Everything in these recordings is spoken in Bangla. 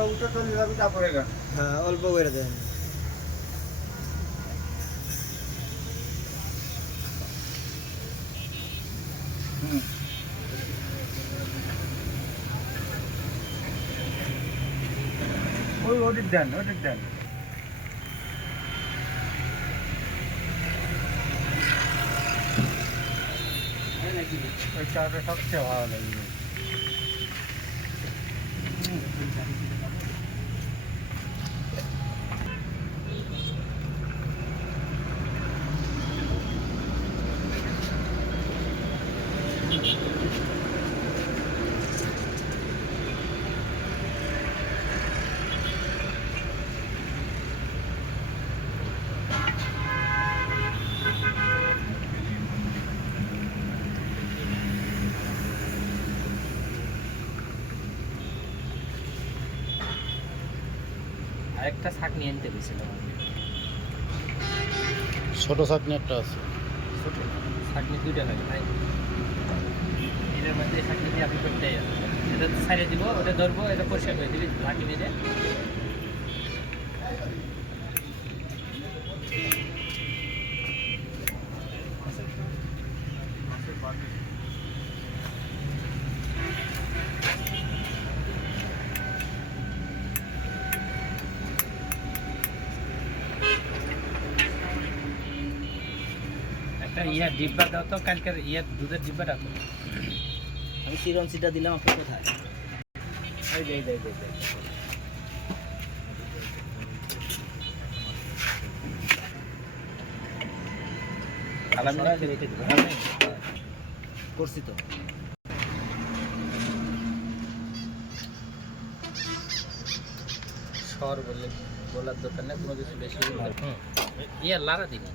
উঠে চলে যাবি তারপরে গান। হ্যাঁ অল্প করে দেন। ওই ওদিক দেন, ওদিক দেন। ওই চাটা সবচেয়ে ভালো লাগবে। আরেকটা শাক নিয়ে আনতে গেছিলাম আমি। ছোট চাটনি একটা আছে। ছোট শাকনি 2টা লাগে তাই এটার মধ্যে শাকনি দিয়ে আপনি করতে এটা ছাড়িয়ে দিব, ওটা ধরবো, এটা পরিষ্কার করে দিবি ঢাকি মেরে। একটা ডিব্বা দাও তো, কালকের দুধের ডিব্বাটা তো। আমি চিরঞ্চিটা দিলাম, আপনি কোথায়? এই যে এই যে রেখে দিব করছি তো। শহর বলার দরকার নেই, কোনো কিছু বেশি লাড়া দিবি।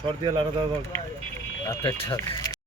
সর দিয়ে লাড়া দেওয়া আপনার